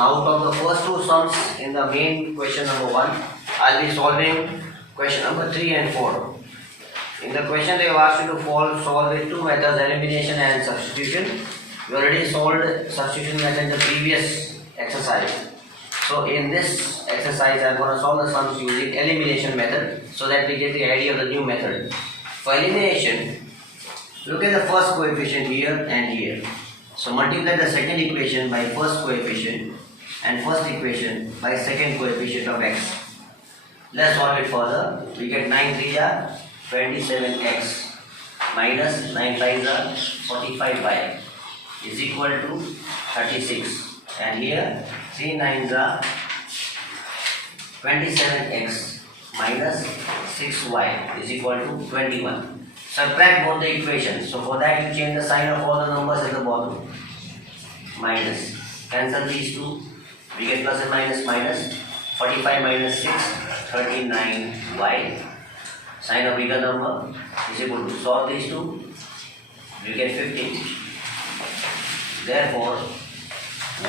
Now out of the first two sums in the main question number 1, I'll be solving question number 3 and 4. In the question they have asked you to solve with two methods, elimination and substitution. We already solved substitution method in the previous exercise. So in this exercise I am going to solve the sums using elimination method so that we get the idea of the new method. For elimination, look at the first coefficient here and here. So multiply the second equation by first coefficient and first equation by second coefficient of x. Let's solve it further. We get 9 3 are 27x minus 9 5 are 45y is equal to 36. And here 3 9s are 27x minus 6y is equal to 21. Subtract both the equations. So for that you change the sign of all the numbers at the bottom. Minus. Cancel these two. We get plus and minus minus. 45 minus 6, 39y. Sign of bigger number is equal to solve these two. We get 15. Therefore,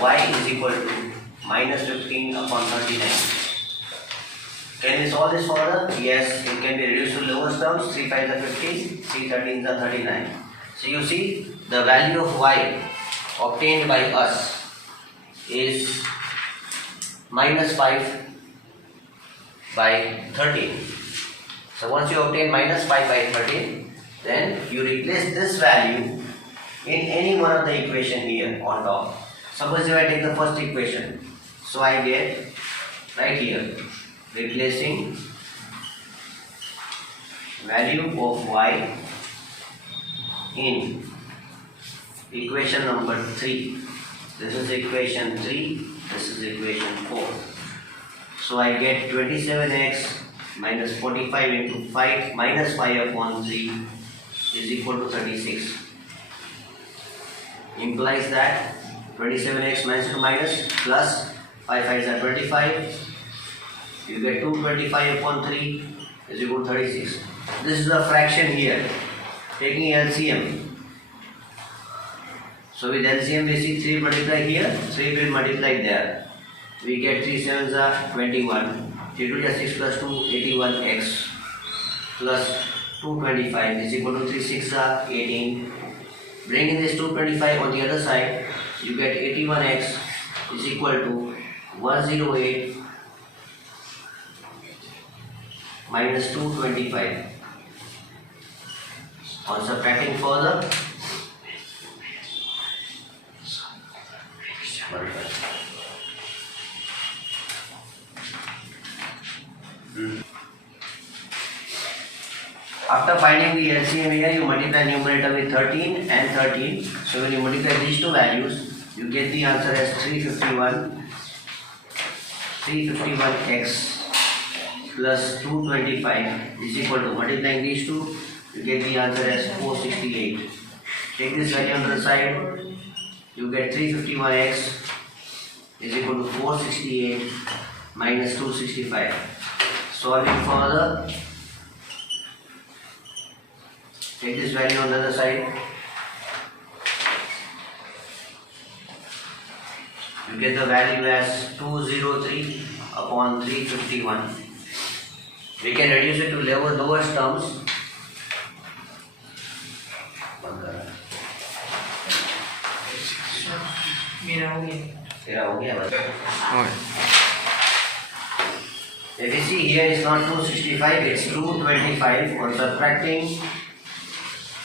y is equal to minus 15 upon 39. Can we solve this further? Yes, it can be reduced to lowest terms. 3 5 are 15, 3 13 are 39. So you see the value of y obtained by us is minus 5 by 13. So once you obtain minus 5 by 13, then you replace this value in any one of the equation here on top. Suppose if I take the first equation, so I get right here replacing value of y in equation number 3. This is equation 3, this is equation 4. So I get 27x minus 45 into 5 minus 5 upon 3 is equal to 36. Implies that 27x minus to minus plus 5 5 are 25. You get 225 upon 3 is equal to 36. This is the fraction here. Taking LCM. So with LCM we see 3 multiply here, 3 will multiply there. We get 3 7s are 21. 3 2 is 6 plus 2, 81x plus 225 is equal to 3 6 are 18. Bringing this 225 on the other side, you get 81x is equal to 108 minus 225. On subtracting further, after finding the LCM here, you multiply numerator with 13 and 13. So when you multiply these two values, you get the answer as 351x plus 225 is equal to, multiplying these two, you get the answer as 468. Take this value on the side, you get 351x is equal to 468 minus 265. Solving further, take this value on the other side, you get the value as 203 upon 351. We can reduce it to lowest terms. If you see here, it's not 265, it's 225. On subtracting,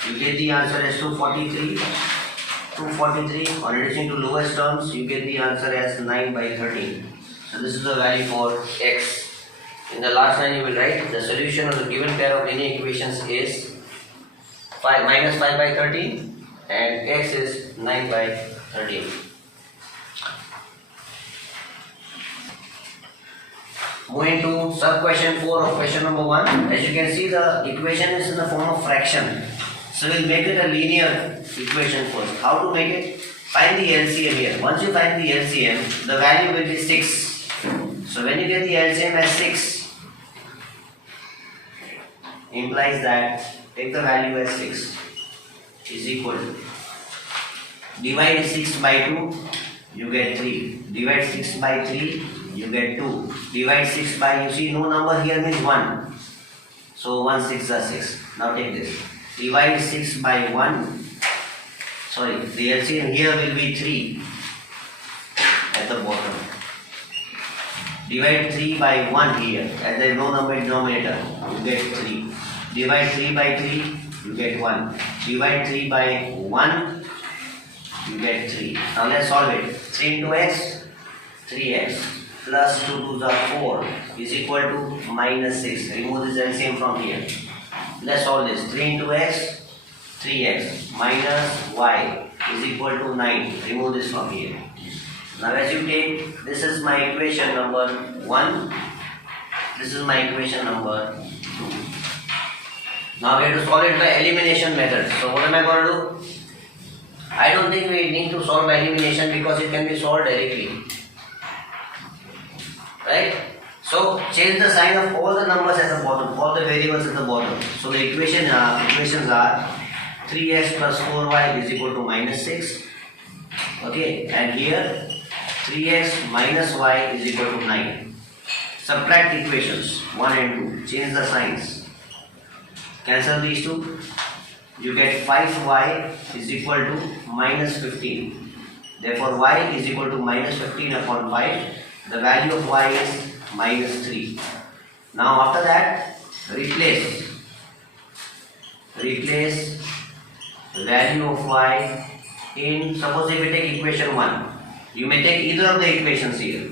you get the answer as 243. 243. On reducing to lowest terms, you get the answer as 9 by 13. So this is the value for x. In the last line you will write the solution of the given pair of linear equations is minus 5 by 13 and x is 9 by 13. Moving to sub question 4 of question number 1. As you can see, the equation is in the form of fraction. So we'll make it a linear equation first. How to make it? Find the LCM here. Once you find the LCM, the value will be 6. So when you get the LCM as 6, implies that take the value as 6 is equal to divide 6 by 2, you get 3. Divide 6 by 3, you get 2. Divide 6 by, you see no number here means 1. So 1 6 are 6. Now take this. Divide 6 by 1. Sorry, the LCM here will be 3 at the bottom. Divide 3 by 1 here. As there is no number in denominator, you get 3. Divide 3 by 3, you get 1. Divide 3 by 1, you get 3. Now let's solve it. 3 into x, 3x plus 2 2s are 4 is equal to minus 6. Remove this LCM from here. Let's solve this. 3 into x, 3x minus y is equal to 9. Remove this from here. Now as you take, this is my equation number 1. This is my equation number 2. Now we have to solve it by elimination method. So what am I going to do? I don't think we need to solve by elimination because it can be solved directly. Right? So change the sign of all the numbers at the bottom, all the variables at the bottom. So the equations are 3x plus 4y is equal to minus 6. Okay, and here 3x minus y is equal to 9. Subtract equations 1 and 2. Change the signs. Cancel these two. You get 5y is equal to minus 15. Therefore y is equal to minus 15 upon 5. The value of y is minus 3. Now after that, replace the value of y in, suppose if we take equation 1, you may take either of the equations here.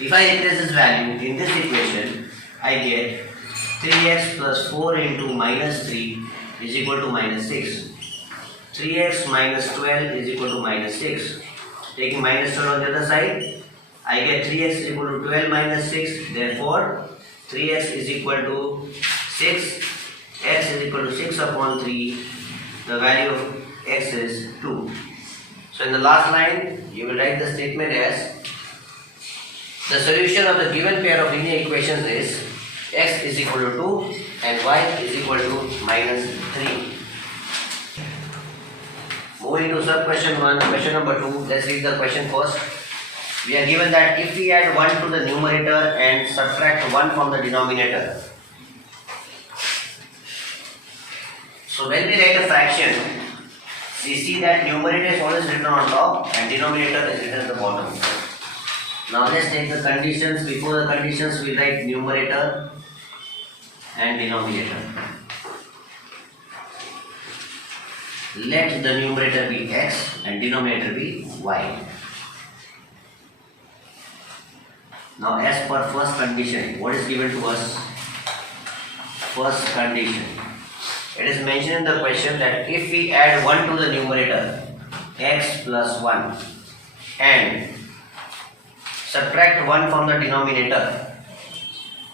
If I replace this value in this equation, I get 3x plus 4 into minus 3 is equal to minus 6. 3x minus 12 is equal to minus 6. Taking minus 12 on the other side, I get 3x is equal to 12 minus 6. Therefore, 3x is equal to 6. X is equal to 6 upon 3. The value of x is 2. So in the last line, you will write the statement as the solution of the given pair of linear equations is x is equal to 2 and y is equal to minus 3. Moving to sub question 1, question number 2, let's read the question first. We are given that if we add 1 to the numerator and subtract 1 from the denominator. So when we write a fraction, we see that numerator is always written on top and denominator is written at the bottom. Now let's take the conditions. Before the conditions, we write numerator and denominator. Let the numerator be x and denominator be y. Now as per first condition, what is given to us? First condition. It is mentioned in the question that if we add 1 to the numerator, x plus 1, and subtract 1 from the denominator,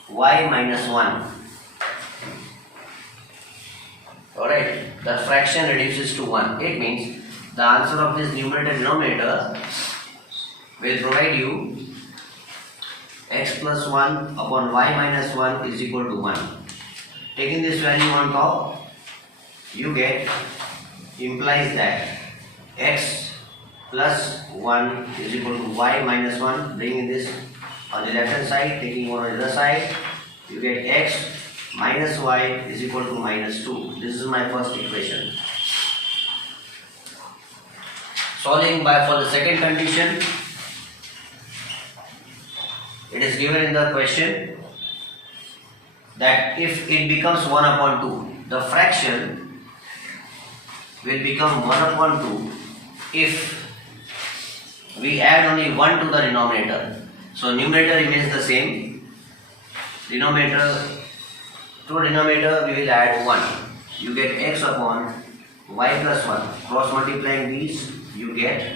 y minus 1. Alright, the fraction reduces to 1. It means the answer of this numerator denominator will provide you x plus 1 upon y minus 1 is equal to 1. Taking this value on top, you get, implies that x plus 1 is equal to y minus 1. Bringing this on the left hand side, taking 1 on the other side, you get x minus y is equal to minus 2. This is my first equation. Solving for the second condition, it is given in the question that if it becomes 1 upon 2, the fraction will become 1 upon 2 if we add only 1 to the denominator. So numerator remains the same. Denominator, to denominator we will add 1. You get x upon y plus 1. Cross multiplying these, you get,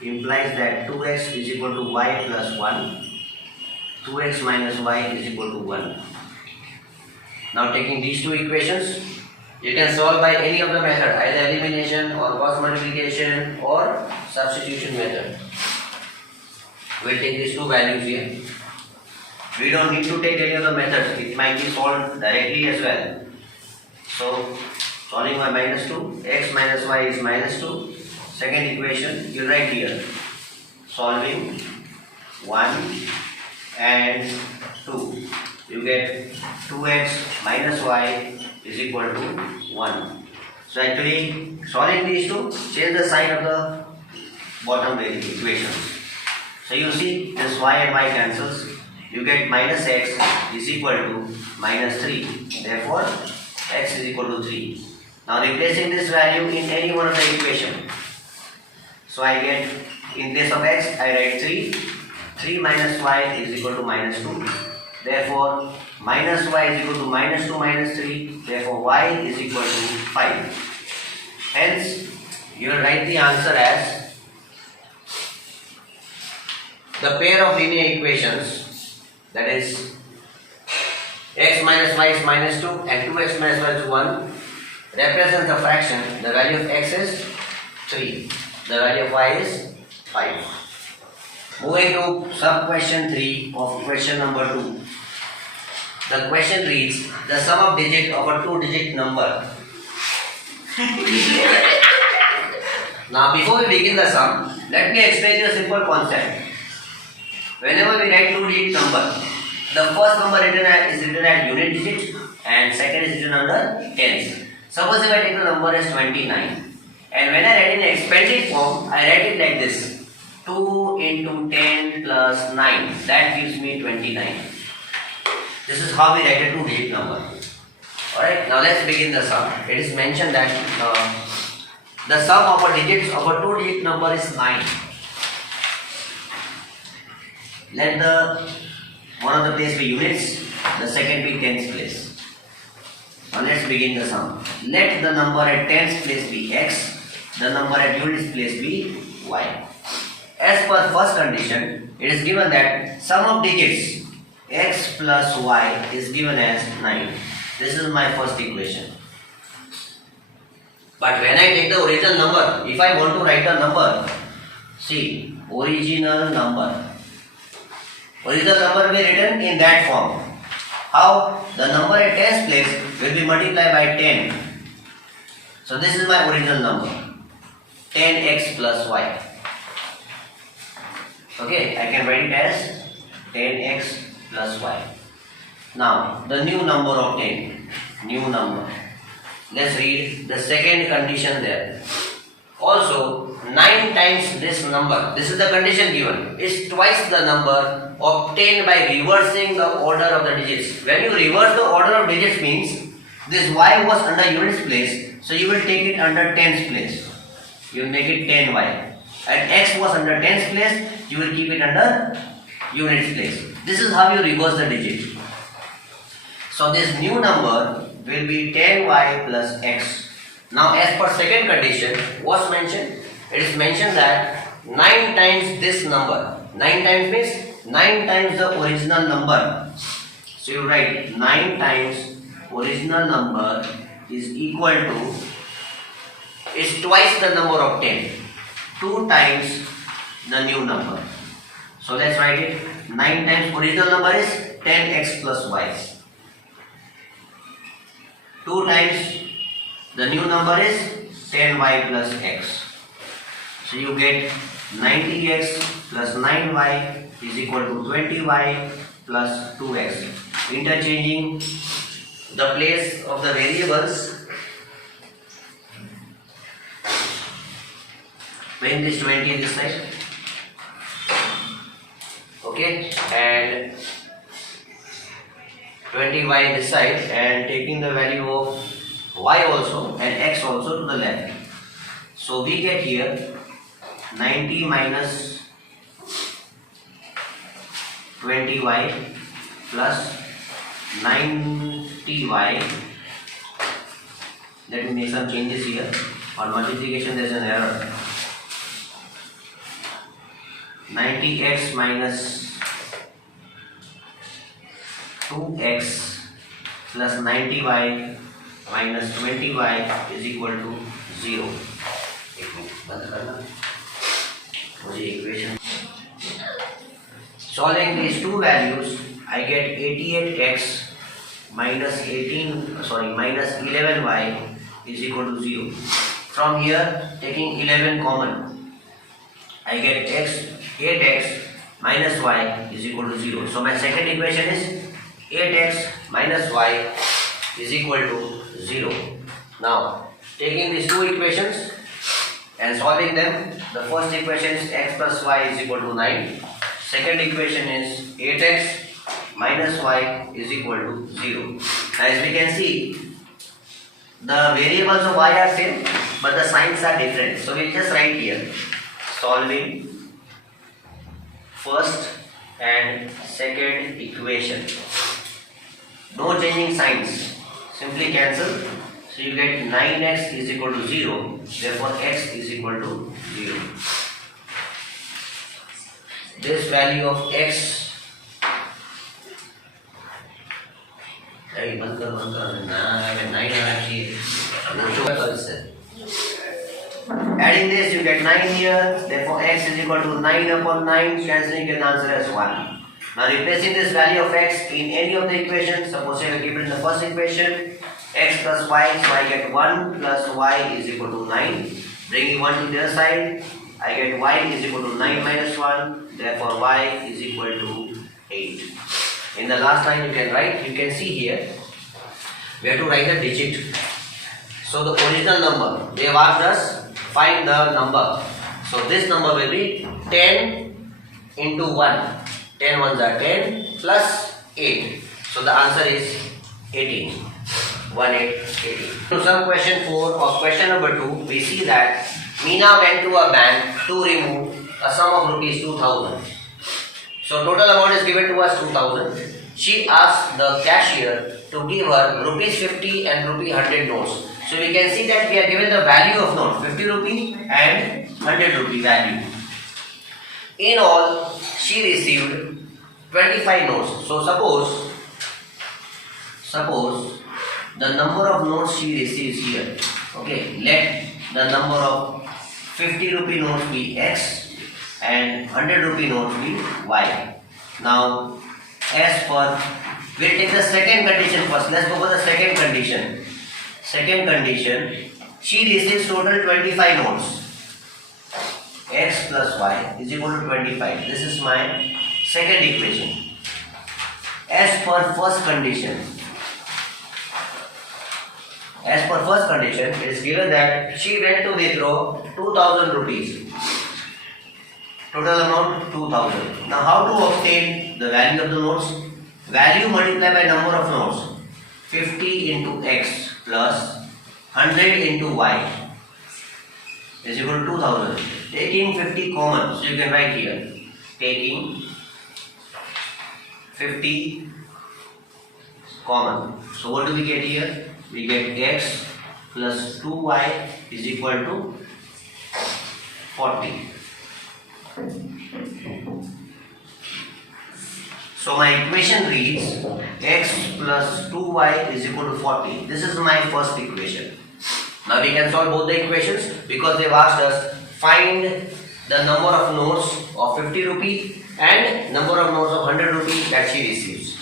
implies that 2x is equal to y plus 1. 2x minus y is equal to 1. Now taking these two equations, you can solve by any of the method, either elimination or cross multiplication or substitution method. We'll take these two values here. We don't need to take any of the methods, it might be solved directly as well. So solving by minus 2, x minus y is minus 2. Second equation, you write here solving 1 and 2, you get 2x minus y is equal to 1. So actually solving these two, change the sign of the bottom equations. So you see this y and y cancels, you get minus x is equal to minus 3, therefore x is equal to 3. Now replacing this value in any one of the equation, so I get, in place of x I write 3 minus y is equal to minus 2, therefore minus y is equal to minus 2 minus 3, therefore y is equal to 5. Hence you will write the answer as the pair of linear equations, that is x minus y is minus 2 and 2x minus y is 1, represents the fraction, the value of x is 3, the value of y is 5. Moving to sub question 3 of question number 2. The question reads, the sum of digits of a 2-digit number. Now before we begin the sum, let me explain you a simple concept. Whenever we write 2-digit number, the first number is written at unit digit and second is written under tens. Suppose if I take the number as 29 and when I write in expanded form, I write it like this: 2 into 10 plus 9, that gives me 29. This is how we write a 2-digit number. Alright, now let's begin the sum. It is mentioned that the sum of a digits of a 2-digit number is 9. Let the one of the place be units, the second be tens place. Now let's begin the sum. Let the number at tens place be x, the number at units place be y. As per first condition, it is given that sum of digits x plus y is given as 9. This is my first equation. But when I take the original number, if I want to write a number, see, original number. Original number will be written in that form. How? The number at tens place will be multiplied by 10. So this is my original number, 10x plus y. Okay, I can write it as 10x plus y. Now, the new number of 10, new number. Let's read the second condition there. Also, 9 times this number, this is the condition given, is twice the number obtained by reversing the order of the digits. When you reverse the order of digits means, this y was under units place, so you will take it under tens place. You will make it 10y. And x was under tens place, you will keep it under units place. This is how you reverse the digit. So this new number will be 10y plus x. Now as per second condition, what's mentioned? It is mentioned that 9 times this number. 9 times means 9 times the original number. So you write 9 times original number is equal to, is twice the number of 10. 2 times the new number. So let's write it. 9 times original number is 10x plus y. 2 times the new number is 10y plus x. So you get 90x plus 9y is equal to 20y plus 2x. Interchanging the place of the variables, bring this 20 this side. Okay, and 20y this side, and taking the value of y also and x also to the left. So we get here 90 minus 20y plus 90y. Let me make some changes here. On multiplication there is an error. 90x minus 2x plus 90y minus 20y is equal to 0. Equation. Solving these two values, I get 88x minus 11y is equal to 0. From here, taking 11 common, I get x 8x minus y is equal to 0. So my second equation is 8x minus y is equal to 0. Now taking these two equations and solving them, the first equation is x plus y is equal to 9. Second equation is 8x minus y is equal to 0. As we can see, the variables of y are same, but the signs are different. So we just write here, solving first and second equation. No changing signs, simply cancel. So you get 9x is equal to 0, therefore x is equal to 0. This value of x, adding this you get 9 here, therefore x is equal to 9 upon 9, cancelling you can answer as 1. Now replacing this value of x in any of the equations, suppose I will keep it in the first equation, x plus y, so I get 1 plus y is equal to 9. Bringing 1 to the other side, I get y is equal to 9 minus 1, therefore y is equal to 8. In the last line you can write, you can see here, we have to write a digit. So the original number, they have asked us find the number. So this number will be 10 into 1. 10 ones are 10 plus 8. So the answer is 18. 1, 8, 18. So some question 4 or question number 2, we see that Meena went to a bank to remove a sum of rupees 2000. So total amount is given to us 2000. She asked the cashier to give her rupees 50 and rupee 100 notes. So we can see that we are given the value of note 50 rupee and 100 rupee value. In all, she received 25 notes. So suppose the number of notes she receives here. Okay, let the number of 50 rupee notes be x and 100 rupee notes be y. Now, as per, we'll take the second condition first. Let's go for the second condition. Second condition, she receives total 25 notes. X plus y is equal to 25. This is my second equation. As per first condition, it is given that she went to withdraw 2000 rupees. Total amount 2000. Now how to obtain the value of the notes? Value multiplied by number of notes. 50 into x plus 100 into y is equal to 2000. Taking 50 common, so you can write here. Taking 50 common. So what do we get here? We get x plus 2y is equal to 40. So my equation reads x plus 2y is equal to 40. This is my first equation. Now we can solve both the equations because they have asked us find the number of notes of 50 rupee and number of notes of 100 rupee that she receives.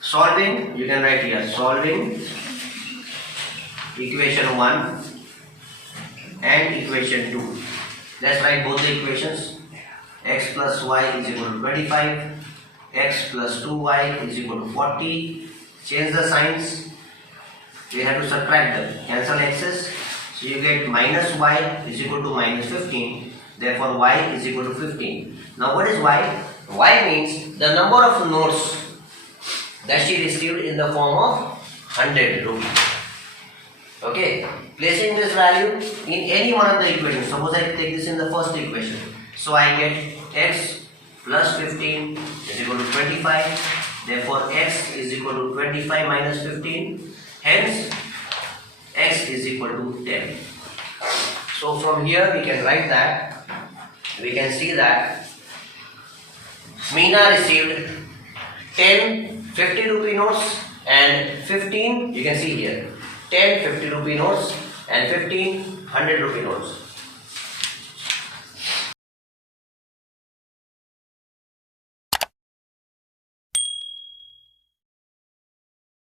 Solving, you can write here, solving equation 1 and equation 2. Let's write both the equations. X plus y is equal to 25. X plus 2y is equal to 40. Change the signs. We have to subtract them. Cancel x's. So you get minus y is equal to minus 15. Therefore y is equal to 15. Now what is y? Y means the number of notes that she received in the form of 100 rupees. Okay. Placing this value in any one of the equations. Suppose I take this in the first equation. So I get x plus 15 is equal to 25. Therefore x is equal to 25 minus 15. Hence x is equal to 10. So from here we can write that, we can see that Meena received 10 50 rupee notes and 15, you can see here, 10 50 rupee notes and 15 100 rupee notes.